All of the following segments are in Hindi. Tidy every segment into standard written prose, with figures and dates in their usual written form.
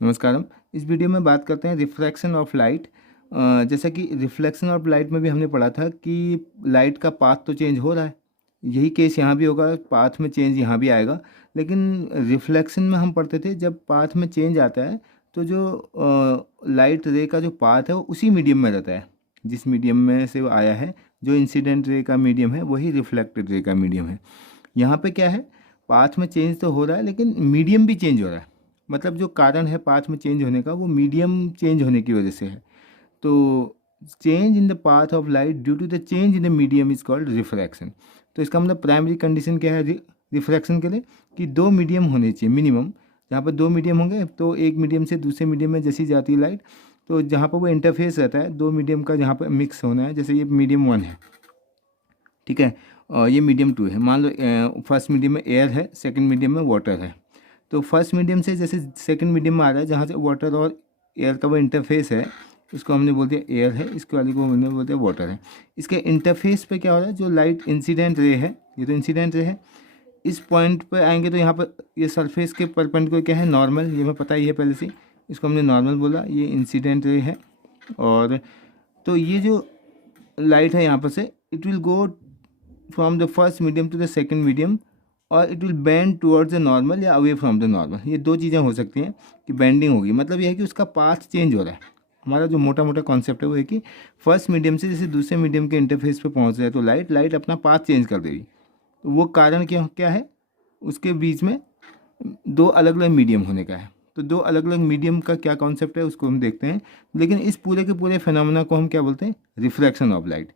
नमस्कारम। इस वीडियो में बात करते हैं रिफ्रैक्शन ऑफ लाइट। जैसा कि रिफ्लेक्शन ऑफ लाइट में भी हमने पढ़ा था कि लाइट का पाथ तो चेंज हो रहा है, यही केस यहाँ भी होगा, पाथ में चेंज यहाँ भी आएगा। लेकिन रिफ्लेक्शन में हम पढ़ते थे जब पाथ में चेंज आता है तो जो लाइट रे का जो पाथ है वो उसी मीडियम में रहता है जिस मीडियम में से वो आया है। जो इंसिडेंट रे का मीडियम है वही रिफ्लेक्टेड रे का मीडियम है। यहाँ पे क्या है, पाथ में चेंज तो हो रहा है लेकिन मीडियम भी चेंज हो रहा है। मतलब जो कारण है पाथ में चेंज होने का वो मीडियम चेंज होने की वजह से है। तो change in the path of light due to the change in the medium is called refraction. तो इसका मतलब प्राइमरी कंडीशन क्या है रिफ्रैक्शन के लिए कि दो मीडियम होने चाहिए मिनिमम। जहाँ पर दो मीडियम होंगे तो एक मीडियम से दूसरे मीडियम में जैसी जाती है लाइट, तो जहाँ पर वो इंटरफेस रहता है दो मीडियम का, जहाँ पर मिक्स होना है, जैसे ये मीडियम 1 है, ठीक है, और ये मीडियम 2 है। मान लो फर्स्ट मीडियम में एयर है, सेकंड मीडियम में वाटर है। तो फर्स्ट मीडियम से जैसे सेकंड मीडियम में आ रहा है जहाँ से वाटर और एयर का वो इंटरफेस है, इसको हमने बोल दिया एयर है, इसके वाले को हमने बोल दिया वाटर है। इसके इंटरफेस पे क्या हो रहा है, जो लाइट इंसिडेंट रे है, ये तो इंसिडेंट रे है, इस पॉइंट पर आएंगे तो यहाँ पर ये सरफेस के परपेंडिकुलर क्या है, नॉर्मल, ये हमें पता ही है पहले से, इसको हमने नॉर्मल बोला, ये इंसिडेंट रे है। और तो ये जो लाइट है यहाँ पर से it will go from the first medium to the second medium, और it will bend towards the normal या अवे फ्रॉम द नॉर्मल। ये दो चीज़ें हो सकती हैं कि बेंडिंग होगी, मतलब ये है कि उसका पाथ चेंज हो रहा है। हमारा जो मोटा मोटा कॉन्सेप्ट है वो है कि फर्स्ट मीडियम से जैसे दूसरे मीडियम के इंटरफेस पे पहुंच रहा है तो लाइट अपना पाथ चेंज कर देगी। तो वो कारण क्या क्या है, उसके बीच में दो अलग अलग मीडियम होने का है। तो दो अलग अलग मीडियम का क्या कॉन्सेप्ट है उसको हम देखते हैं। लेकिन इस पूरे के पूरे फिनोमेना को हम क्या बोलते हैं, रिफ्रैक्शन ऑफ लाइट।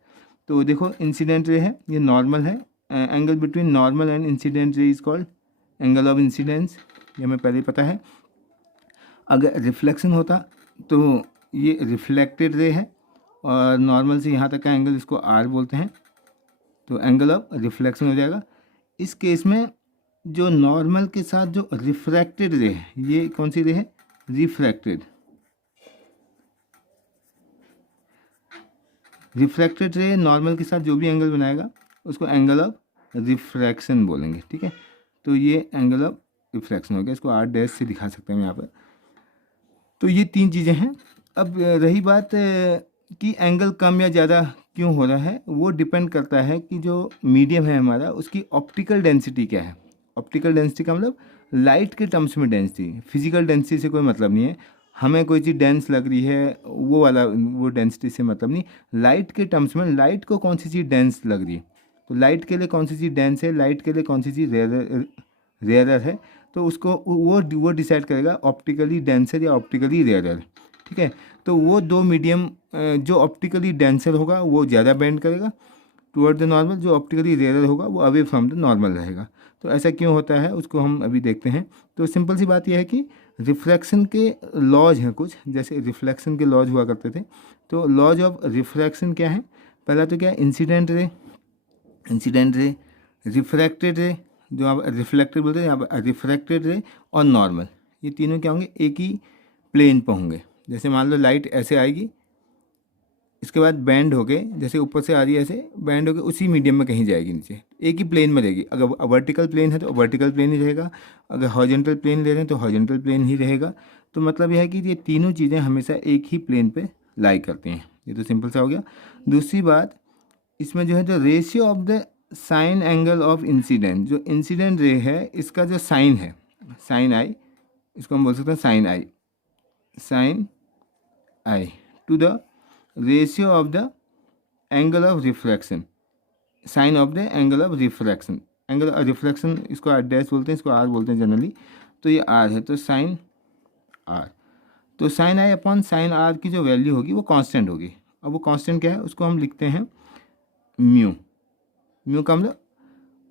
तो देखो इंसिडेंट रे है, ये नॉर्मल है, angle between normal and incident ray is called angle of incidence, ये हमें पहले ही पता है। अगर रिफ्लेक्शन होता तो ये रिफ्लेक्टेड रे है और नॉर्मल से यहाँ तक का एंगल, इसको आर बोलते हैं, तो एंगल ऑफ रिफ्लेक्शन हो जाएगा। इस केस में जो नॉर्मल के साथ जो रिफ्रैक्टेड रे है, ये कौन सी रे है, रिफ्रैक्टेड रे नॉर्मल के साथ जो भी एंगल बनाएगा उसको एंगल ऑफ रिफ्रैक्शन बोलेंगे, ठीक है। तो ये एंगल ऑफ रिफ्रैक्शन हो गया, इसको आर डैश से दिखा सकते हैं यहाँ पर। तो ये तीन चीज़ें हैं। अब रही बात कि एंगल कम या ज़्यादा क्यों हो रहा है, वो डिपेंड करता है कि जो मीडियम है हमारा उसकी ऑप्टिकल डेंसिटी क्या है। ऑप्टिकल डेंसिटी का मतलब लाइट के टर्म्स में डेंसिटी, फिजिकल डेंसिटी से कोई मतलब नहीं है। हमें कोई चीज़ डेंस लग रही है वो वाला, वो डेंसिटी से मतलब नहीं, लाइट के टर्म्स में लाइट को कौन सी चीज़ डेंस लग रही है। तो लाइट के लिए कौन सी चीज़ डेंस है, लाइट के लिए कौन सी चीज़ रेयरर है, तो उसको वो डिसाइड करेगा ऑप्टिकली डेंसर या ऑप्टिकली रेयरर, ठीक है। तो वो दो मीडियम, जो ऑप्टिकली डेंसर होगा वो ज़्यादा बेंड करेगा टुवर्ड द नॉर्मल, जो ऑप्टिकली रेयरर होगा वो अवे फ्रॉम द नॉर्मल रहेगा। तो ऐसा क्यों होता है उसको हम अभी देखते हैं। तो सिंपल सी बात यह है कि रिफ्रैक्शन के लॉज हैं कुछ, जैसे रिफ्लेक्शन के लॉज हुआ करते थे। तो लॉज ऑफ रिफ्रैक्शन क्या है, पहला तो क्या है, इंसिडेंट रे, रिफ्रैक्टेड रे, जो आप रिफ्लेक्टेड बोलते हैं यहाँ पर, रिफ्रैक्टेड रे और नॉर्मल, ये तीनों क्या होंगे, एक ही प्लेन पर होंगे। जैसे मान लो लाइट ऐसे आएगी, इसके बाद बैंड हो गए, जैसे ऊपर से आ रही है ऐसे बैंड हो गए, उसी मीडियम में कहीं जाएगी नीचे, एक ही प्लेन में रहेगी। अगर वर्टिकल प्लेन है तो वर्टिकल प्लेन ही रहेगा, अगर हॉरिजॉन्टल प्लेन ले रहे हैं तो हॉरिजॉन्टल प्लेन ही रहेगा। तो मतलब यह है कि ये तीनों चीज़ें हमेशा एक ही प्लेन पे लाई करती हैं। ये तो सिंपल सा हो गया। दूसरी बात, इसमें जो है जो ratio of the sign angle of incident, जो इंसिडेंट रे है इसका जो साइन है, साइन आई, इसको हम बोल सकते हैं sine I to the ratio of the angle of refraction, sine of the angle of refraction, angle of refraction इसको आर डैश बोलते हैं, इसको आर बोलते हैं जनरली। तो ये आर है, तो साइन आर, तो sine I upon sine R की जो वैल्यू होगी वो कांस्टेंट होगी। अब वो कांस्टेंट क्या है, उसको हम लिखते हैं म्यू। म्यू का मतलब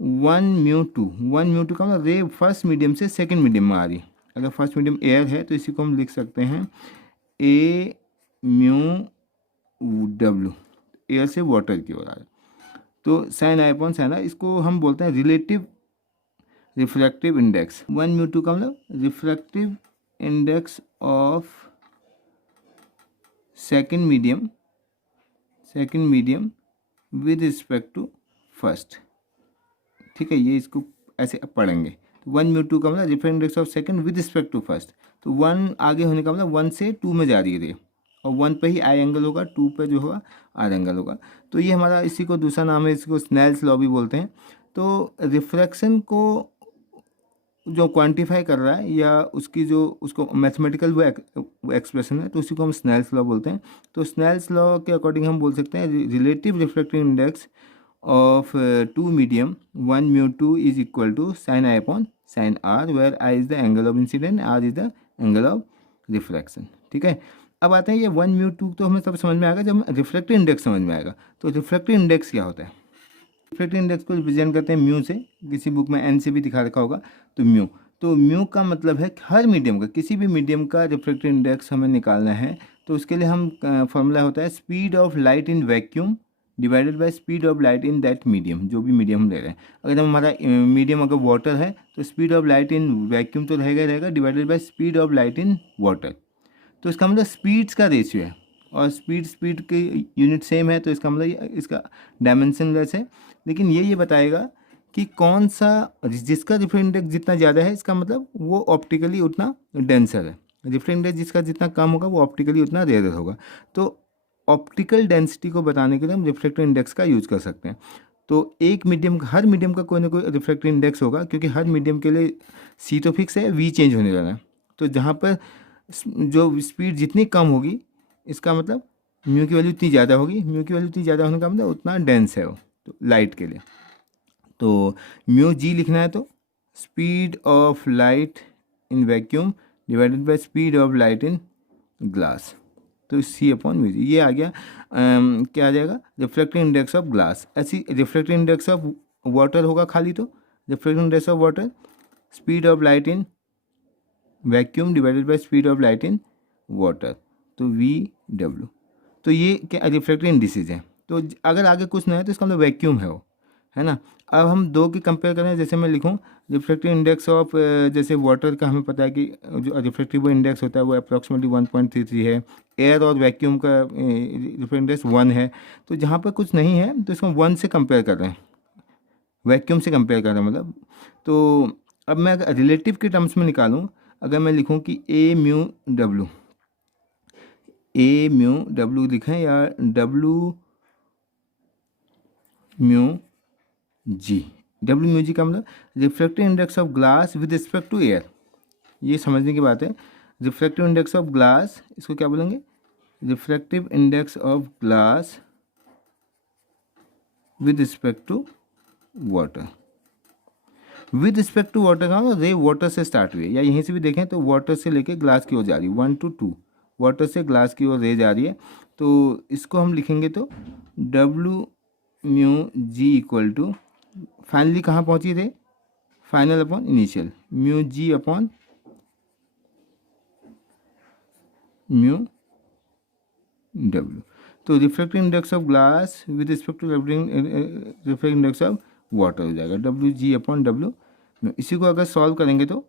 1 म्यू 2, 1 म्यू 2 का मतलब रे फर्स्ट मीडियम से सेकंड मीडियम में आ रही है। अगर फर्स्ट मीडियम एयर है तो इसी को हम लिख सकते हैं A म्यू W, एयर से वाटर की ओर आ रहा है। तो साइन आई अपॉन साइन आई, इसको हम बोलते हैं रिलेटिव रिफ्रैक्टिव इंडेक्स। 1 म्यू 2 का मतलब refractive index of second medium with respect to first, ठीक है। ये इसको ऐसे अब पढ़ेंगे, तो 1 म्यू 2 का मतलब refractive index of second with respect to first, तो 1 आगे होने का मतलब 1 से 2 में जा रही है रे, और 1 पे ही आई एंगल होगा, 2 पे जो होगा आर एंगल होगा। तो ये हमारा, इसी को दूसरा नाम है, इसको स्नेल्स लॉ भी बोलते हैं। तो रिफ्रैक्शन को जो क्वांटिफाई कर रहा है या उसकी जो उसको मैथमेटिकल वो एक्सप्रेशन है, तो उसी को हम स्नेल्स लॉ बोलते हैं। तो स्नेल्स लॉ के अकॉर्डिंग हम बोल सकते हैं relative refractive index of two medium 1 mu 2 is equal to sine I upon sine R, where I is the angle of incident, R is the angle of refraction. ठीक है, अब आते हैं ये 1 म्यू 2 तो हमें तब समझ में आएगा जब रिफ्रैक्टिव इंडेक्स समझ में आएगा। तो रिफ्रैक्टिव इंडेक्स क्या होता है? रिफ्रैक्टिव इंडेक्स को रिप्रेजेंट करते हैं म्यू से, किसी बुक में एन से भी दिखा रखा होगा। तो म्यू, तो म्यू का मतलब है हर मीडियम का, किसी भी मीडियम का रिफ्रैक्टिव इंडेक्स हमें निकालना है, तो उसके लिए हम फॉर्मूला होता है speed of light in vacuum divided by speed of light in that medium, जो भी मीडियम हम ले रहे हैं। अगर हमारा मीडियम अगर वाटर है तो speed of light in vacuum तो रहेगा divided by speed of light in water. तो इसका मतलब स्पीड्स का रेशियो है, और स्पीड के यूनिट सेम है, तो इसका मतलब इसका डायमेंशनलेस है। लेकिन ये बताएगा कि कौन सा, जिसका रिफ्रैक्टिव इंडेक्स जितना ज़्यादा है इसका मतलब वो ऑप्टिकली उतना डेंसर है, रिफ्रैक्टिव इंडेक्स जिसका जितना कम होगा वो ऑप्टिकली उतना रेयर होगा। तो ऑप्टिकल डेंसिटी को बताने के लिए हम रिफ्रैक्टिव इंडेक्स का यूज़ कर सकते हैं। तो एक मीडियम, हर मीडियम का कोई ना कोई रिफ्रैक्टिव इंडेक्स होगा, क्योंकि हर मीडियम के लिए सी तो फिक्स है, वी चेंज होने वाला है। तो जहाँ पर जो स्पीड जितनी कम होगी, इसका मतलब म्यू की वैल्यू इतनी ज़्यादा होगी, म्यू की वैल्यू इतनी ज़्यादा होने का मतलब उतना डेंस है वो, तो लाइट के लिए। तो म्यू जी लिखना है तो speed of light in vacuum divided by speed of light in glass, तो सी अपॉन म्यू जी। ये आ गया क्या आ जाएगा? Refractive index of glass. ऐसी रिफ्रैक्टिव इंडेक्स ऑफ वाटर होगा खाली, तो refractive index of water speed of light in vacuum divided by speed of light in water, तो वी डब्ल्यू। तो ये क्या रिफ्रैक्टिव इंडिसेज है। तो अगर आगे कुछ ना है तो इसका मतलब वैक्यूम है वो, है ना। अब हम दो की कंपेयर करें, जैसे मैं लिखूं रिफ्रैक्टिव इंडेक्स ऑफ, जैसे वाटर का हमें पता है कि जो रिफ्रैक्टिव इंडेक्स होता है वो अप्रॉक्सीमेटली 1.33 है, एयर और वैक्यूम का रिफ्रैक्टिव इंडेक्स 1 है। तो जहाँ पर कुछ नहीं है तो इसको 1 से कंपेयर कर रहे हैं, वैक्यूम से कंपेयर कर रहे हैं मतलब। तो अब मैं अगर रिलेटिव के टर्म्स में निकालूँ, अगर मैं लिखूँ कि ए म्यू डब्ल्यू लिखें या डब्ल्यू म्यू जी का मतलब refractive index of glass with respect to air. ये समझने की बात है। रिफ्रैक्टिव इंडेक्स ऑफ ग्लास, इसको क्या बोलेंगे? Refractive index of glass with respect to water. With respect to water का रे वाटर से स्टार्ट हुई है, या यहीं से भी देखें तो वाटर से लेके ग्लास की ओर जा रही है, 1 to 2 वाटर से ग्लास की ओर रे जा रही है। तो इसको हम लिखेंगे तो W mu G equal to, finally कहाँ पहुँची ray? Final upon initial, mu G upon mu W. तो refractive index of glass with respect to refractive index of water हो जाएगा डब्ल्यू जी अपॉन डब्ल्यू। इसी को अगर सॉल्व करेंगे तो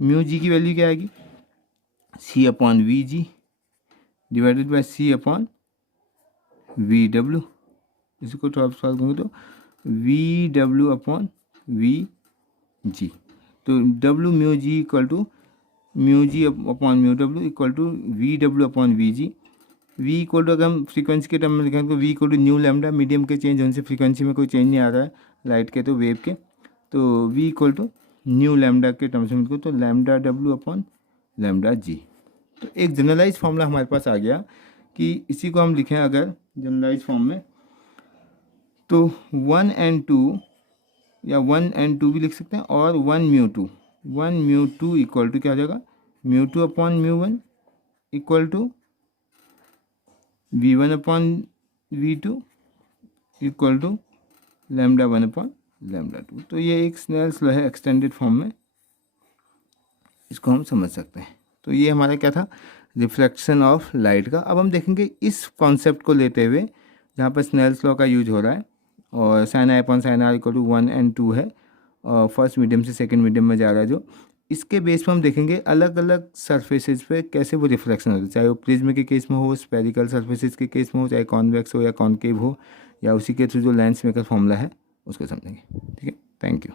म्यू जी की वैल्यू क्या आएगी? C upon V G divided by C upon V W. इसी को सॉल्व करेंगे तो V W upon V G. तो W mu G equal to mu G upon mu W equal to V W upon V G. V equal to अगर हम फ्रीक्वेंसी के टर्म में लिखेंगे तो V equal to nu lambda, medium के चेंज होने से फ्रीक्वेंसी में कोई चेंज नहीं आ रहा है लाइट के, तो वेव के, तो V equal to nu lambda के टर्म्स में लिखो तो lambda W upon lambda G. तो एक जनरलाइज फॉर्मूला हमारे पास आ गया कि इसी को हम लिखें अगर जनरलाइज फॉर्म में, तो 1 and 2 या 1 and 2 भी लिख सकते हैं, और 1 म्यू 2 इक्वल टू क्या हो जाएगा? Mu 2 upon mu 1 equal to V1 upon V2 equal to lambda 1 upon lambda 2। तो ये एक स्नेल्स लॉ है एक्सटेंडेड फॉर्म में, इसको हम समझ सकते हैं। तो ये हमारा क्या था? रिफ्लेक्शन ऑफ लाइट का। अब हम देखेंगे इस कॉन्सेप्ट को लेते हुए जहाँ पर स्नेल्स लॉ का यूज हो रहा है, और sine I upon sine R equal to 1 and 2 है, और फर्स्ट मीडियम से सेकंड मीडियम में जा रहा है जो, इसके बेस पर हम देखेंगे अलग अलग सरफेसेज पे कैसे वो रिफ्लेक्शन होता है, चाहे वो प्रिज्म के केस में हो, स्पेरिकल सरफेसेज के केस में हो, चाहे कॉन्वेक्स हो या कॉनकेव हो, या उसी के थ्रू जो लेंस मेकर फॉर्मूला है उसको समझेंगे। ठीक है, थैंक यू।